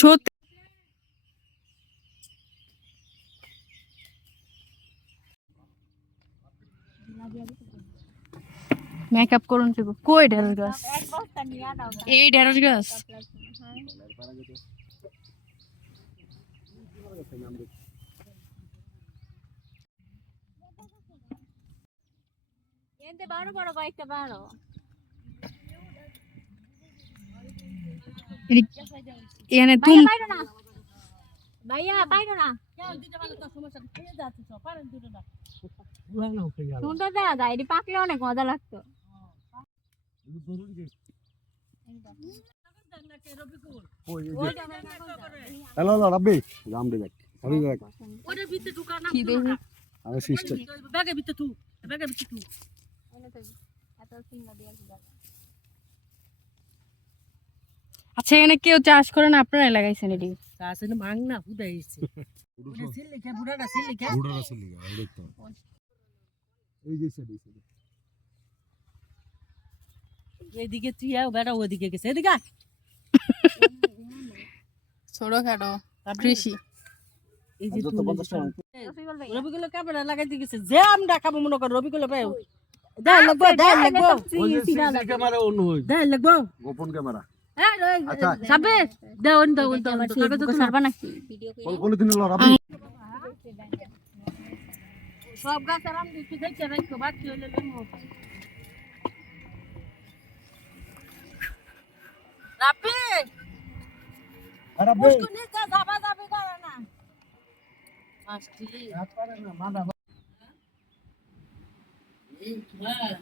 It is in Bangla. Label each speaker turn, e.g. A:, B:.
A: সত্যি। মেকআপ করুন ফিরবো কই ঢেঁড়স গাছ? এই ঢেঁড়স গাছ।
B: এতে বড় বড় কয়েকটা বারো।
A: এখানে তুম
B: ভাইয়া বাইরো না। সুন্দর দেখা যায় এটি পাকলে অনেক মজা লাগতো।
C: Hello hello Rabbi. রাম দে দেখ আমি দেখ।
D: ওরে ভিতরে ঢুকা না
A: কি দেখি?
C: আরে সিস্টেম
D: ব্যাগে ভিতরে তু ব্যাগে ভিতরে তু
B: এত সিঙ্গা দিয়ে
A: আচ্ছা এখানে কেউ চাষ করে না? আপনারা লাগাইছেন এটি?
D: কাছে মাং না
C: সেদি
D: এদিকে তুই আও বেড়া ওদিকে গেছে। এদিকে।
A: ছোটখাটো কৃষি।
D: এই যে
C: যত
D: তুলে
C: 50 টাকা।
B: রফিকুল ভাই
D: রবিগুলো ক্যামেরা লাগাইতে গেছে? যে আমরা খাব মনে কর রবিগুলো পাই দেয় লাগবো দেয় লাগবো। দেয় লাগবো।
C: গোপন ক্যামেরা।
D: হ্যাঁ
C: আচ্ছা।
D: সাবে
C: হলো
D: গাছ আরাম দিতে দেখছে রাখো বাকি হইলে লইমো রাপি
C: রাব্বি
D: মুস্কু যাবা যাবি করে না। মাস্টি
C: রাত পারে না মাদা হ্যাঁ।